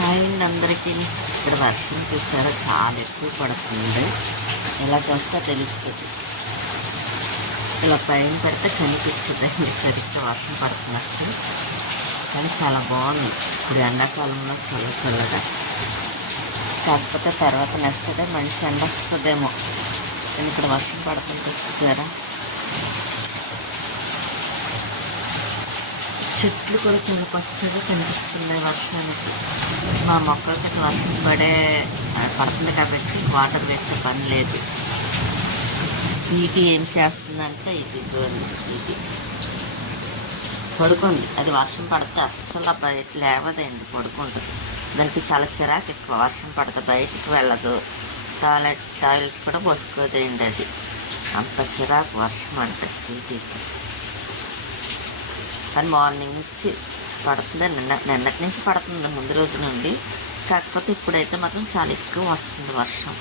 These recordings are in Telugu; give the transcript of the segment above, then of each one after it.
హాయ్ అండి అందరికీ. ఇక్కడ వర్షం చూసారా, చాలా ఎక్కువ పడుతుంది. ఎలా చూస్తే తెలుస్తుంది. ఇలా పైన పెడితే కనిపించదండి సరిగ్గా వర్షం పడుతున్నట్టు. కానీ చాలా బాగుంది. ఇప్పుడు ఎండాకాలంలో చల్లగా. కాకపోతే తర్వాత నెక్స్ట్ డే మంచి ఎండ వస్తుందేమో. కానీ ఇక్కడ వర్షం పడుతుంటే చూసారా, చెట్లు కూడా చాలా పచ్చగా కనిపిస్తున్నాయి వర్షానికి. మా మొక్కలకి వర్షం పడుతుంది కాబట్టి వాటర్ వేసే పని లేదు. స్వీటీ ఏం చేస్తుందంటే ఇది స్వీటీ పడుకుంది. అది వర్షం పడితే అస్సలు బయట లేవదండి, పడుకుంటుంది. దానికి చాలా చిరాకు ఎక్కువ. వర్షం పడితే బయటికి వెళ్ళదు, టాయిలెట్ కూడా పోసుకోదండి. అది అంత చిరాకు వర్షం అంటే స్వీటీకి. కానీ మార్నింగ్ నుంచి పడుతుంది, నిన్నటి నుంచి పడుతుంది, ముందు రోజు నుండి. కాకపోతే ఇప్పుడైతే మాత్రం చాలా ఎక్కువ వస్తుంది వర్షం.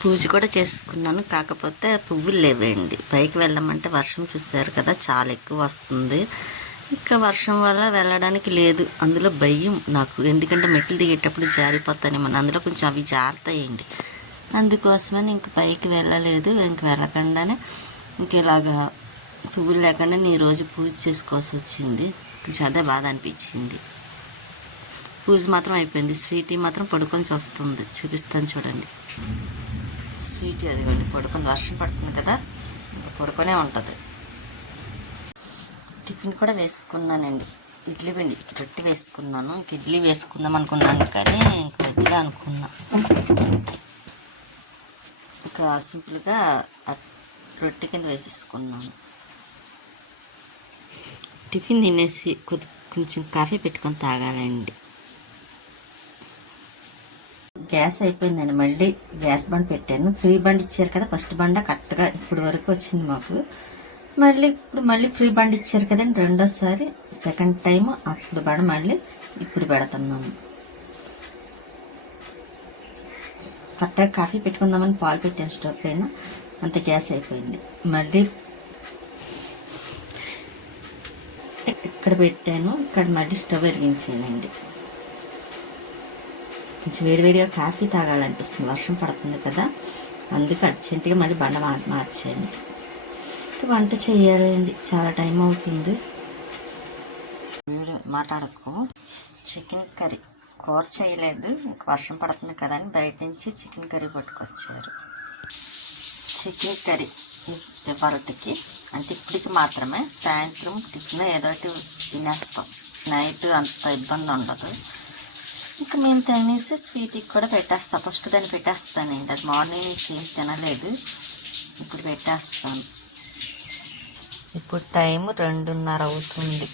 పూజ కూడా చేసుకున్నాను, కాకపోతే పువ్వులు లేవేయండి. పైకి వెళ్ళమంటే వర్షం చూసారు కదా, చాలా ఎక్కువ వస్తుంది. ఇంకా వర్షం వల్ల వెళ్ళడానికి లేదు. అందులో భయం నాకు, ఎందుకంటే మెట్లు దిగేటప్పుడు జారిపోతానేమో. అందులో కొంచెం అవి జారుతాయండి. అందుకోసమని ఇంక పైకి వెళ్ళలేదు. ఇంక వెళ్ళకుండానే ఇంక ఇలాగా పువ్వులు లేకుండా నేను రోజు పూజ చేసుకోవాల్సి వచ్చింది. కొంచెం అదే బాధ అనిపించింది. పూజ మాత్రం అయిపోయింది. స్వీటీ మాత్రం పడుకొని వస్తుంది. చూపిస్తాను చూడండి. స్వీటీ అదిగోండి పడుకుంది. వర్షం పడుతుంది కదా, పడుకొనే ఉంటుంది. టిఫిన్ కూడా వేసుకున్నానండి. ఇడ్లీ పిండి రొట్టి వేసుకున్నాను. ఇంక ఇడ్లీ వేసుకుందాం అనుకున్నాను, కానీ ఇంక వద్దులే అనుకున్నా. ఇంకా సింపుల్గా రొట్టి కింద వేసేసుకున్నాను. టిఫిన్ తినేసి కొంచెం కాఫీ పెట్టుకొని తాగాలండి. గ్యాస్ అయిపోయిందండి. మళ్ళీ గ్యాస్ బండ్ పెట్టాను. ఫ్రీ బండ్ ఇచ్చారు కదా, ఫస్ట్ బండ కరెక్ట్గా ఇప్పుడు వరకు వచ్చింది మాకు. మళ్ళీ ఫ్రీ బండ్ ఇచ్చారు కదండి, రెండోసారి సెకండ్ టైం అప్పుడు మళ్ళీ ఇప్పుడు పెడుతున్నాము. కరెక్ట్గా కాఫీ పెట్టుకుందామని పాలు పెట్టాను స్టవ్ పైన, అంత గ్యాస్ అయిపోయింది. మళ్ళీ ఇక్కడ పెట్టాను, ఇక్కడ మళ్ళీ స్టవ్ వెలిగించానండి. కొంచెం వేడివేడిగా కాఫీ తాగాలనిపిస్తుంది, వర్షం పడుతుంది కదా, అందుకే అర్జెంటుగా మళ్ళీ బండ మార్చాను. వంట చేయాలండి, చాలా టైం అవుతుంది. మాట్లాడకు. చికెన్ కర్రీ కూర చేయలేదు, ఇంకా వర్షం పడుతుంది కదా అని బయట నుంచి చికెన్ కర్రీ పట్టుకొచ్చారు. చికెన్ కర్రీ పరోటకి అంటే ఇప్పటికి మాత్రమే. సాయంత్రం టిఫిన్ ఏదో ఒకటి తినేస్తాం, నైట్ అంత ఇబ్బంది ఉండదు. ఇంకా మేము తినేసి స్వీట్కి కూడా పెట్టేస్తాం. ఫస్ట్ దాన్ని పెట్టేస్తానండి, అది మార్నింగ్ నుంచి ఏం తినలేదు, ఇప్పుడు పెట్టేస్తాను. ఇప్పుడు టైము 2:30 అవుతుంది.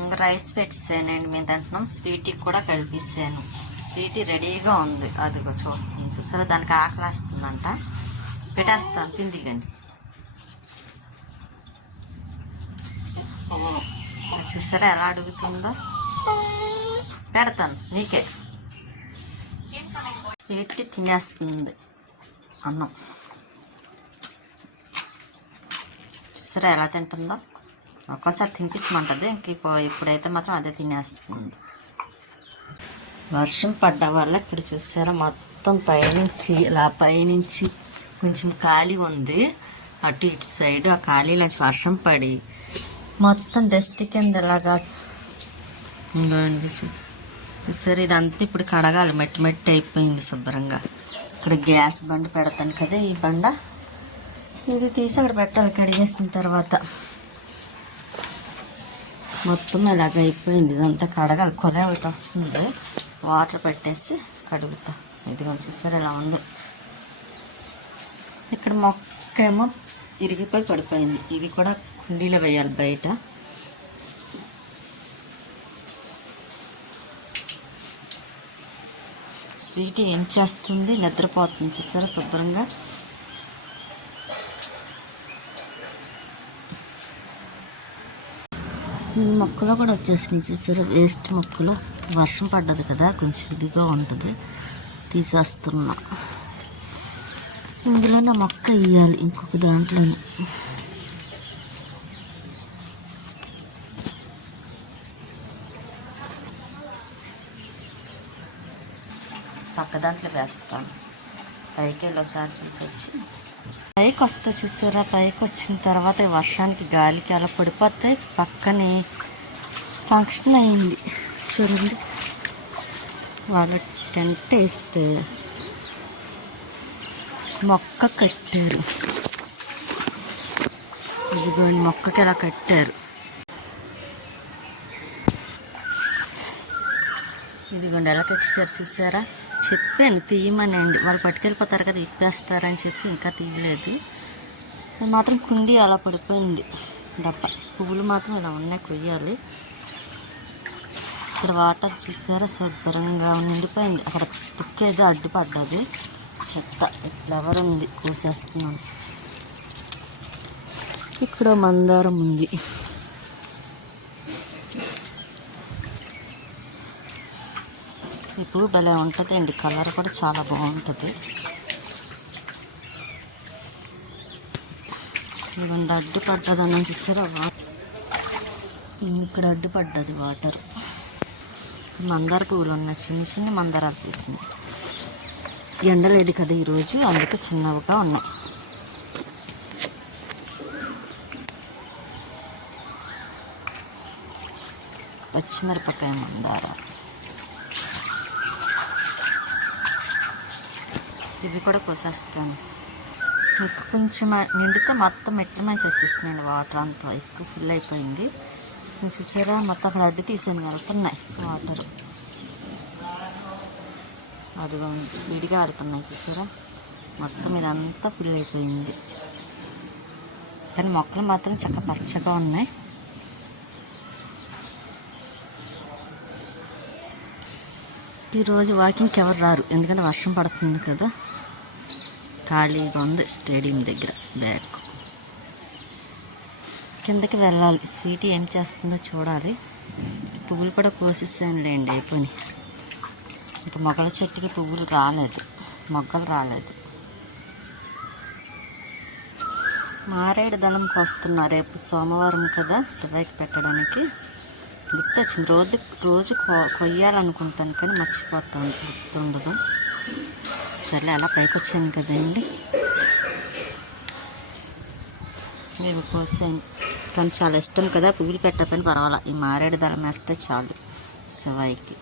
ఇంకా రైస్ పెట్టేసానండి, మేము తింటున్నాం. స్వీట్కి కూడా కలిపేసాను. స్వీటీ రెడీగా ఉంది, అదిగో చూస్తుంది. చూసారా, దానికి ఆకలి వేస్తుందంట. పెట్టేస్తాను, తింది. కానీ చూసారా ఎలా అడుగుతుందో. పెడతాను నీకే. స్వీట్ తినేస్తుంది అన్నం. చూసారా ఎలా తింటుందో. ఒక్కోసారి తినిపించమంటుంది, ఇంక ఇప్పుడైతే మాత్రం అదే తినేస్తుంది. వర్షం పడ్డ వల్ల ఇక్కడ చూసారా, మొత్తం పైనుంచి కొంచెం ఖాళీ ఉంది. అటు ఇటు సైడ్ ఆ ఖాళీలోంచి వర్షం పడి మొత్తం డస్ట్ కింద ఇలాగా చూసారు. ఇదంతా ఇప్పుడు కడగాలి, మట్టి అయిపోయింది శుభ్రంగా. ఇక్కడ గ్యాస్ బండ పెడతాను కదా, ఈ బండ ఇది తీసి అక్కడ పెట్టాలి కడిగేసిన తర్వాత. మొత్తం ఇలాగ అయిపోయింది, ఇదంతా కడగాలి. కొనే ఒకటి వస్తుంది, వాటర్ పెట్టేసి కడుగుతా. ఇదిగో చూసారు ఎలా ఉంది. ఇక్కడ మొక్క ఏమో ఇరిగిపోయి పడిపోయింది, ఇది కూడా కుండీలో వేయాలి బయట. స్వీటీ ఏం చేస్తుంది, నిద్రపోతుంది. చూసారా శుభ్రంగా. మొక్కలు కూడా వచ్చేసినాయి చూసారా, వేస్ట్ మొక్కలు. వర్షం పడ్డది కదా, కొంచెం ఇదిగా ఉంటుంది, తీసేస్తున్నా. ఇందులోనే మొక్క వేయాలి, ఇంకొక దాంట్లోనే. పక్క దాంట్లో వేస్తాను. పైకి వెళ్ళి ఒకసారి చూసి వచ్చి పైకి వస్తా చూసారా. పైకి వచ్చిన తర్వాత వర్షానికి గాలికి అలా పడిపోతే పక్కనే ఫంక్షన్ అయింది చూడండి. వాళ్ళ టెంట్ వేస్తే మొక్క కట్టారు. ఇదిగోండి మొక్కకి ఎలా కట్టారు. ఇదిగోండి ఎలా కట్టేసారు చూసారా. చెప్పాను తీయమనండి, వాళ్ళు పట్టుకెళ్ళిపోతారు కదా ఇప్పేస్తారని చెప్పి ఇంకా తీయలేదు. అది మాత్రం కుండీ అలా పడిపోయింది డబ్బా. పువ్వులు మాత్రం ఇలా ఉన్నాయి, కొయ్యాలి. ఇక్కడ వాటర్ చూసారా శుభ్రంగా నిండిపోయింది. అక్కడ తుక్కేదో అడ్డుపడ్డది, చెత్త ఫ్లవర్ ఉంది, కోసేస్తున్నాను. ఇక్కడ మందారం ఉంది. ఈ పువ్వు భలే ఉంటుంది అండి, కలర్ కూడా చాలా బాగుంటుంది. ఇదిగోండి అడ్డుపడ్డది అని చూసారా. ఇక్కడ అడ్డుపడ్డది వాటర్. మందార పువ్వులు ఉన్నాయి, చిన్న చిన్న మందారాలు తీసినాయి. ఎండలేదు కదా ఈరోజు, అందుకే చిన్నవిగా ఉన్నాయి. పచ్చిమిరపకాయ మందారాలు ఇవి కూడా కోసేస్తాను. ఎక్కువ కొంచెం నిండితే మొత్తం మెట్ల మంచి వచ్చేస్తున్నాయండి. వాటర్ అంతా ఎక్కువ ఫుల్ అయిపోయింది చూసారా. మొత్తం అక్కడ అడ్డు తీసాను, వెళ్తున్నాయి వాటర్. అదిగో స్పీడ్గా ఆడుతున్నాయి చూసారా. మొత్తం ఇదంతా ఫుల్ అయిపోయింది. కానీ మొక్కలు మాత్రం చక్కగా పచ్చగా ఉన్నాయి. ఈరోజు వాకింగ్కి ఎవరు రారు, ఎందుకంటే వర్షం పడుతుంది కదా. ఖాళీగా ఉంది స్టేడియం దగ్గర. బ్యాక్ కిందకి వెళ్ళాలి. స్వీట్ ఏం చేస్తుందో చూడాలి. పువ్వులు కూడా కోసేసానులేండి, అయిపోయినాయి. ఇంకా మొగల చెట్టుకి పువ్వులు రాలేదు, మొగ్గలు రాలేదు. మారేడు దళంకి వస్తున్నా రేపు సోమవారం కదా, శివయ్యకి పెట్టడానికి. గుర్తొచ్చింది, రోజు కొయ్యాలనుకుంటాను కానీ మర్చిపోతాను, గుర్తుండదు. సరే అలా పైకి వచ్చాను కదండి, మేము కోసాను. కానీ చాలా ఇష్టం కదా, పువ్వులు పెట్టకపోయినా పర్వాలా, ఈ మారేడు దళం వేస్తే చాలు శివయ్యకి.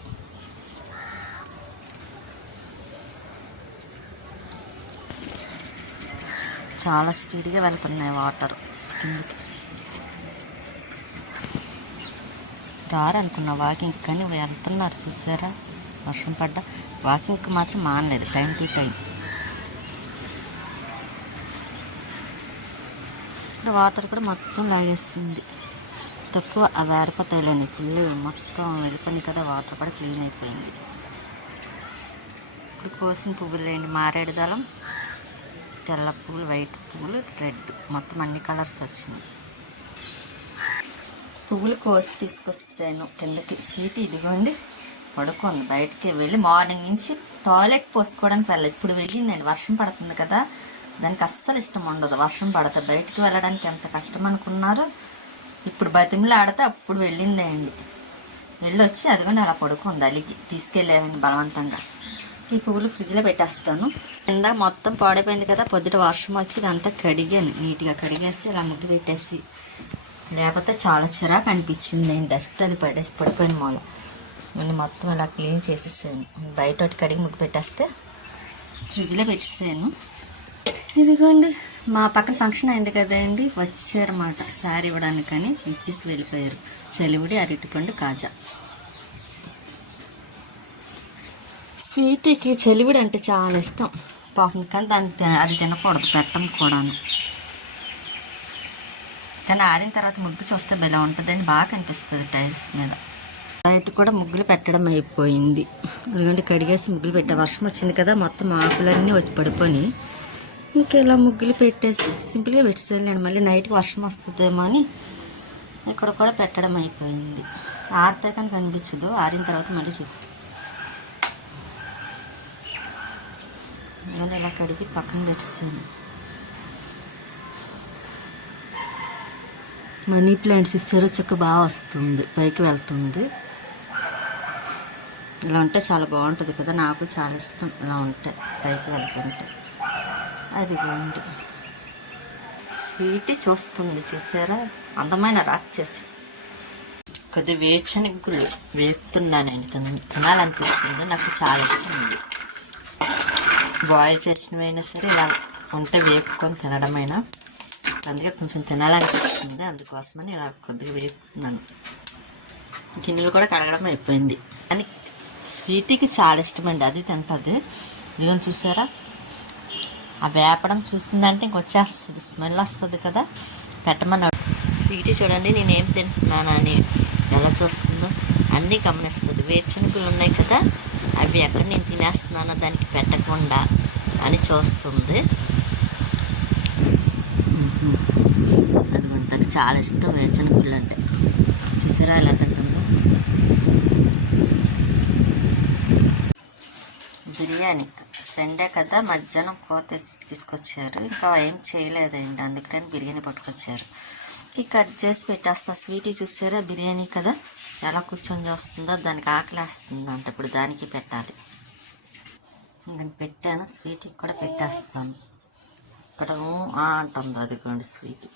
చాలా స్పీడ్గా వెళ్తున్నాయి వాటర్ కిందకి. రారనుకున్నా వాకింగ్, కానీ వెళ్తున్నారు చూసారా. వర్షం పడ్డా వాకింగ్కి మాత్రం మానలేదు, టైం టు టైం. ఇక్కడ వాటర్ కూడా మొత్తం లాగేస్తుంది. తక్కువ అవి ఆరిపోతాయిలేండి, ఫుల్ మొత్తం వెళ్ళిపోయింది కదా, వాటర్ కూడా క్లీన్ అయిపోయింది. ఇప్పుడు కోసిన పువ్వులేండి, మారేడు దళం, తెల్ల పువ్వులు, వైట్ పువ్వులు, రెడ్, మొత్తం అన్ని కలర్స్ వచ్చినాయి. పువ్వులు కోసి తీసుకొచ్చాను కిందకి. స్వీట్ ఇదిగోండి పడుకోండి. బయటికి వెళ్ళి మార్నింగ్ నుంచి టాయిలెట్ పోసుకోవడానికి వెళ్ళలేదు. ఇప్పుడు వెళ్ళిందండి, వర్షం పడుతుంది కదా, దానికి అస్సలు ఇష్టం ఉండదు వర్షం పడితే. బయటికి వెళ్ళడానికి ఎంత కష్టం అనుకున్నారు. ఇప్పుడు బతిమిలు ఆడితే అప్పుడు వెళ్ళిందండి. వెళ్ళొచ్చి అదిగోండి అలా పడుకుంది. అలిగి తీసుకెళ్ళారండి బలవంతంగా. ఈ పువ్వులు ఫ్రిడ్జ్లో పెట్టేస్తాను. కింద మొత్తం పాడైపోయింది కదా, పొద్దుట వర్షం వచ్చి ఇదంతా కడిగాను, నీట్గా కడిగేసి ఇలా ముగ్గు పెట్టేసి. లేకపోతే చాలా చిరాకు అనిపించింది అండి, డస్ట్ అది పడిపోయిన మూల. నేను మొత్తం అలా క్లీన్ చేసేసాను. బయట ఒకటి కడిగి ముగ్గు పెట్టేస్తే ఫ్రిడ్జ్లో పెట్టేసాను. ఇదిగోండి మా పక్కన ఫంక్షన్ అయింది కదండి, వచ్చారన్నమాట శారీ ఇవ్వడానికి అని, ఇచ్చేసి వెళ్ళిపోయారు. చలివిడి, అరటిపండు, కాజా. స్వీట్కి చలివిడి అంటే చాలా ఇష్టం పాపం, కానీ అది తినకూడదు, పెట్టం కూడాను. కానీ ఆరిన తర్వాత ముగ్గు చూస్తే భలే ఉంటుందండి, బాగా కనిపిస్తుంది టైల్స్ మీద. బయట కూడా ముగ్గులు పెట్టడం అయిపోయింది. ఎందుకంటే కడిగేసి ముగ్గులు పెట్టే, వర్షం వచ్చింది కదా, మొత్తం ఆకులన్నీ వచ్చి పడిపోయి ఇంకెలా ముగ్గులు పెట్టేసి సింపుల్గా పెట్టేసాను. మళ్ళీ నైట్కి వర్షం వస్తుందేమో అని ఇక్కడ కూడా పెట్టడం అయిపోయింది. ఆరితే కానీ కనిపించదు, ఆరిన తర్వాత మళ్ళీ చెప్తాను. ఇలా కడిగి పక్కన పెట్టేసాను. మనీ ప్లాంట్స్ ఇస్తారో చక్క బాగా వస్తుంది, పైకి వెళ్తుంది. ఇలా ఉంటే చాలా బాగుంటుంది కదా, నాకు చాలా ఇష్టం ఇలా ఉంటే పైకి వెళ్తుంటే. అదిగోండి స్వీట్ చూస్తుంది చూసారా, అందమైన రాక్షసి. కొద్ది వేరుశనగలు వేపుతున్నానండి, తినాలనిపిస్తుంది, నాకు చాలా ఇష్టం ఉంది. బాయిల్ చేసినవైనా సరే ఇలా ఉంటే వేపుకొని తినడమైనా, అందుకే కొంచెం తినాలనిపిస్తుంది, అందుకోసమని ఇలా కొద్దిగా వేపుతున్నాను. గిన్నెలు కూడా కడగడం అయిపోయింది. అని స్వీట్కి చాలా ఇష్టమండి, అది తింటుంది. ఇదిగోని చూసారా, ఆ వేపడం చూసిందంటే ఇంకొచ్చేస్తుంది, స్మెల్ వస్తుంది కదా, పెట్టమని. స్వీట్ చూడండి నేనేం తింటున్నానని ఎలా చూస్తుందో అన్నీ గమనిస్తుంది. వేరుశనగలు ఉన్నాయి కదా, అవి ఎక్కడ నేను తినేస్తున్నానో దానికి పెట్టకుండా అని చూస్తుంది. అది తనకు చాలా ఇష్టం వేరుశనగలు అంటే. చూసారా ఎలా తింటుందో. బిర్యానీ సండే కదా, మధ్యాహ్నం కూర తీసుకొచ్చారు, ఇంకా ఏం చేయలేదండి, అందుకని బిర్యానీ పట్టుకొచ్చారు. కట్ చేసి పెట్టేస్తా. స్వీటీ చూసారా, బిర్యానీ కదా ఎలా కూర్చొని చూస్తుందో, దానికి ఆకలేస్తుంది అంటే ఇప్పుడు దానికి పెట్టాలి. నేను పెట్టాను, స్వీట్కి కూడా పెట్టేస్తాను. ఇక్కడ అంటుంది, అదిగోండి స్వీట్.